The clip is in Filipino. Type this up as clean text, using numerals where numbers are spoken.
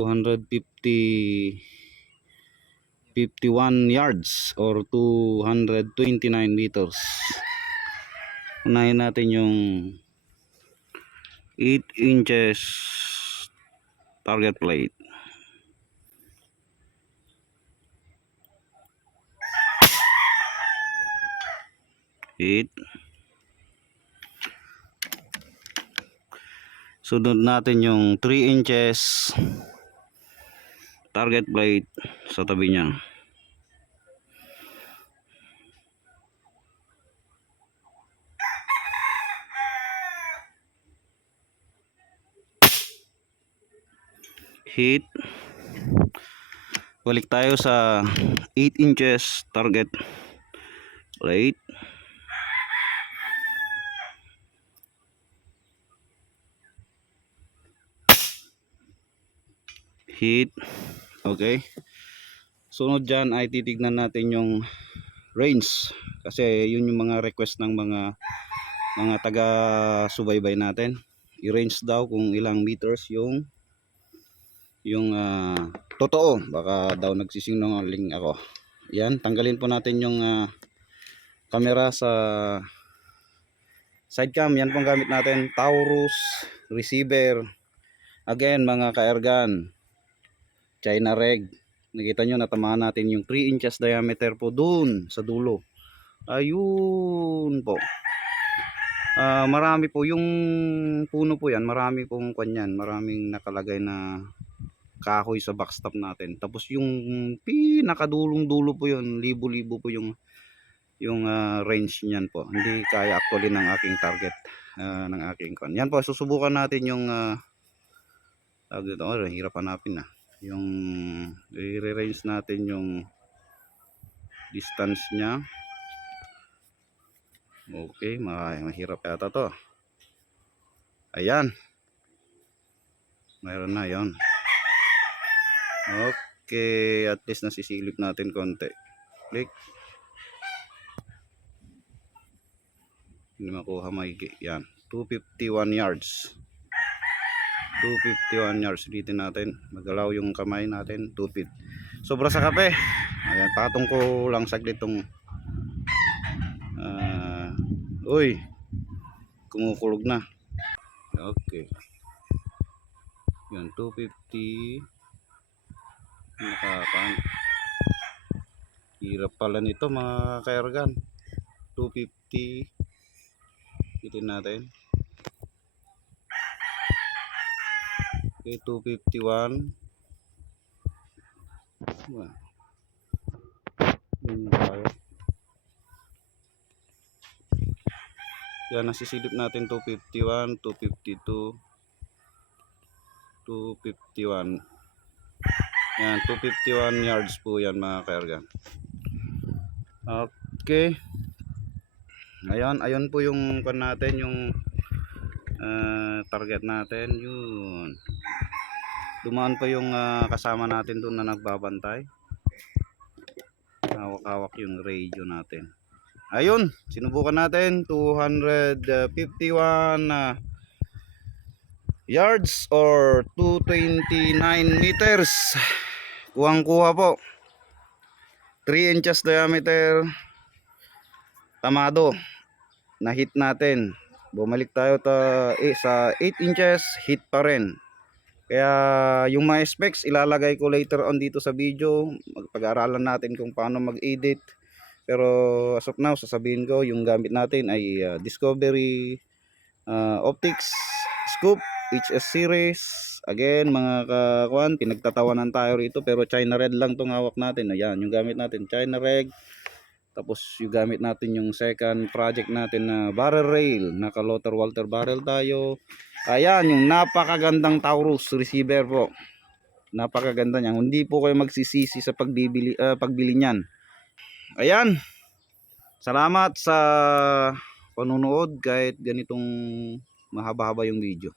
250 51 yards or 229 meters. Unahin natin yung 8 inches target plate. Hit. Sunod natin yung 3 inches target plate sa tabi niya. Hit. Balik tayo sa 8 inches target plate. Hit. Okay. Sunod dyan ay titignan natin yung range. Kasi yun yung mga request ng mga taga subaybay natin. I-range daw kung ilang meters yung totoo. Baka daw nagsisinungaling ako. Yan, tanggalin po natin yung camera sa sidecam. Yan pong gamit natin, Taurus receiver. Again mga ka-ergan, China Reg. Nakita nyo, natamaan natin yung 3 inches diameter po dun sa dulo. Ayun po. Marami po yung puno po yan, marami pong kanyan, maraming nakalagay na kahoy sa backstop natin. Tapos yung pinakadulong dulo po yun, libo-libo po yung range niyan po. Hindi kaya actually ng aking target, ng aking kon. Yan po, susubukan natin yung hirap hanapin na. Yung i-range natin yung distance niya. Okay, mahirap yata to. Ayan. Mayroon na yon. Okay, at least nasisilip natin konti. Click. Hindi makuha maigi. Yan, 251 yards. 251 yards. Ulitin natin. Magalaw yung kamay natin. 250. Sobra sa kape. Ayan, patong ko lang saglit tong uy, kumukulog na. Okay. Yan, 250. Nakapan. Hirap pala nito mga ka-ergan. 250. Hitin natin. Okay, 251. Yan tayo. Yan, nasisilip natin 251, 252, 251. Yan, 251 yards po yan mga ka-ergan. Okay. Ayun po yung kan natin, yung target natin. Yun. Dumaan pa yung kasama natin doon na nagbabantay. Hawak-hawak yung radio natin. Ayun, sinubukan natin 251 yards or 229 meters. Kuhang-kuha po. 3 inches diameter. Tamado. Na hit natin. Bumalik tayo sa 8 inches, hit pa rin. Kaya yung mga specs ilalagay ko later on dito sa video. Pag-aaralan natin kung paano mag-edit. Pero as of now, sasabihin ko yung gamit natin ay Discovery Optics Scoop HS series. Again mga kakuan, pinagtatawanan tayo rito pero China Red lang tong hawak natin. Ayan, yung gamit natin China Red. Tapos yung gamit natin yung second project natin na barrel rail. Naka Lothar Walter barrel tayo. Ayan, yung napakagandang Taurus receiver po. Napakaganda niyan. Hindi po kayo magsisisi sa pagbili niyan. Ayan. Salamat sa panunood kahit ganitong mahaba-haba yung video.